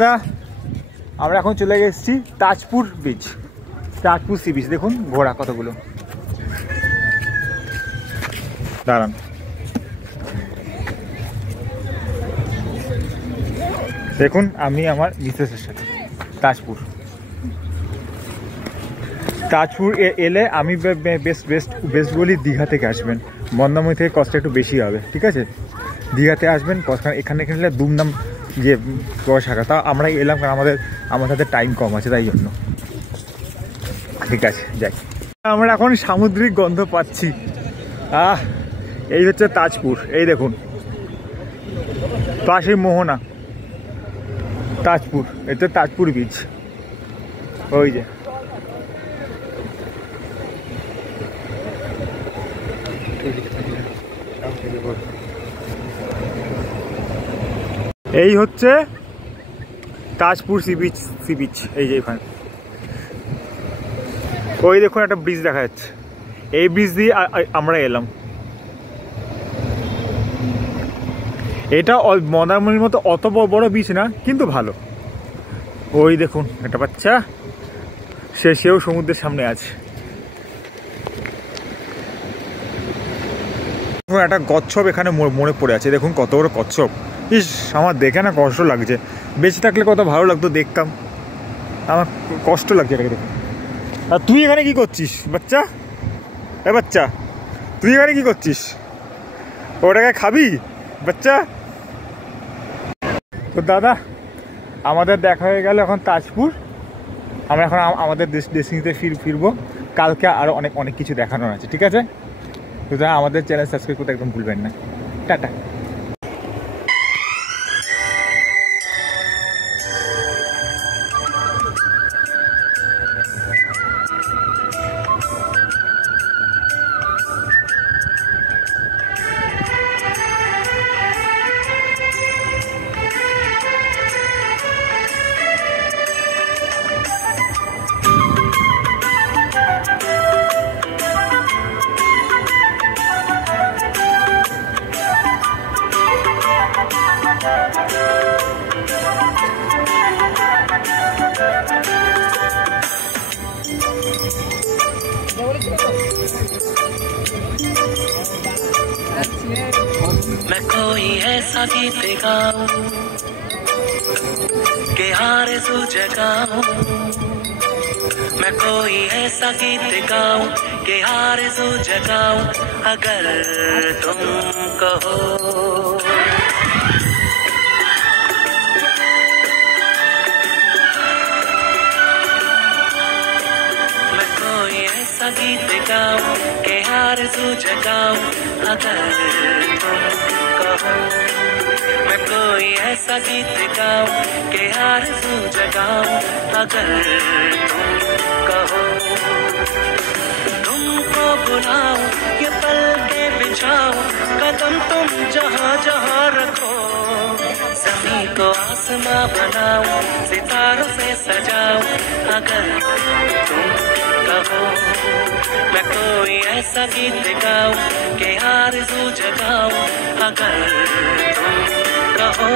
দাদা আমরা এখন চলে এসেছি Tajpur beach, Tajpur sea beach. দেখুন ঘোড়া কতগুলো, দাঁড়ান। দেখুন আমি আমার মিসেসের সাথে তাজপুর এলে আমি বেস্ট বলি দীঘা থেকে আসবেন। মন্দারমণি থেকে কষ্ট একটু বেশি হবে, ঠিক আছে? দীঘাতে আসবেন, এখানে এখানে দুমদাম যে পয়সা। তা আমরা এলাম কারণ আমাদের হাতে টাইম কম আছে, তাই জন্য। ঠিক আছে, যাই। আমরা এখন সামুদ্রিক গন্ধ পাচ্ছি। এই হচ্ছে তাজপুর। এই দেখুন পাশে মোহনা, তাজপুর। এটা তাজপুর বিচ। ওই যে এই হচ্ছে তাজপুর সি বিচ। এই যে এখানে ওই দেখুন একটা ব্রিজ দেখা যাচ্ছে, এই ব্রিজ দিয়ে আমরা এলাম। এটা মন্দারমণির মতো অত বড় বিচ না, কিন্তু ভালো। ওই দেখুন একটা বাচ্চা, সেও সমুদ্রের সামনে আছে। একটা কচ্ছপ এখানে মনে পড়ে আছে, দেখুন কত বড় কচ্ছপ। ইস, আমার দেখে না কষ্ট লাগছে। বেঁচে থাকলে কত ভালো লাগতো, দেখতাম। আমার কষ্ট লাগছে এটাকে দেখে। আর তুই এখানে কি করছিস বাচ্চা? বাচ্চা তুই এখানে কি করছিস? ওটাকে খাবি বাচ্চা? তো দাদা আমাদের দেখা হয়ে গেল এখন তাজপুর। আমরা এখন আমাদের ডেস্টিনিতে ফিরবো। কালকে আরও অনেক কিছু দেখানোর আছে, ঠিক আছে? তো আমাদের চ্যানেল সাবস্ক্রাইব করতে একদম ভুলবেন না। টাটা। मैं कोई ऐसा गीत गाऊं कि आरज़ू जगाऊं, मैं कोई ऐसा गीत गाऊं कि आरज़ू जगाऊं, अगर तुम कहो। मैं कोई ऐसा गीत गाऊं कि आरज़ू जगाऊं, अगर तुम कहो। मैं कोई ऐसा गीत गाऊं कि आरज़ू जगाऊं, अगर तुम कहो। तुमको बुलाऊं, ये पल के बिछाऊं, कदम तुम जहाँ जहाँ रखो। ज़मीं को आसमां बनाऊं, सितारों से सजाऊं, अगर तुम कहो। मैं कोई ऐसा गीत गाऊं कि आरज़ू जगाऊं, अगर तुम कहो।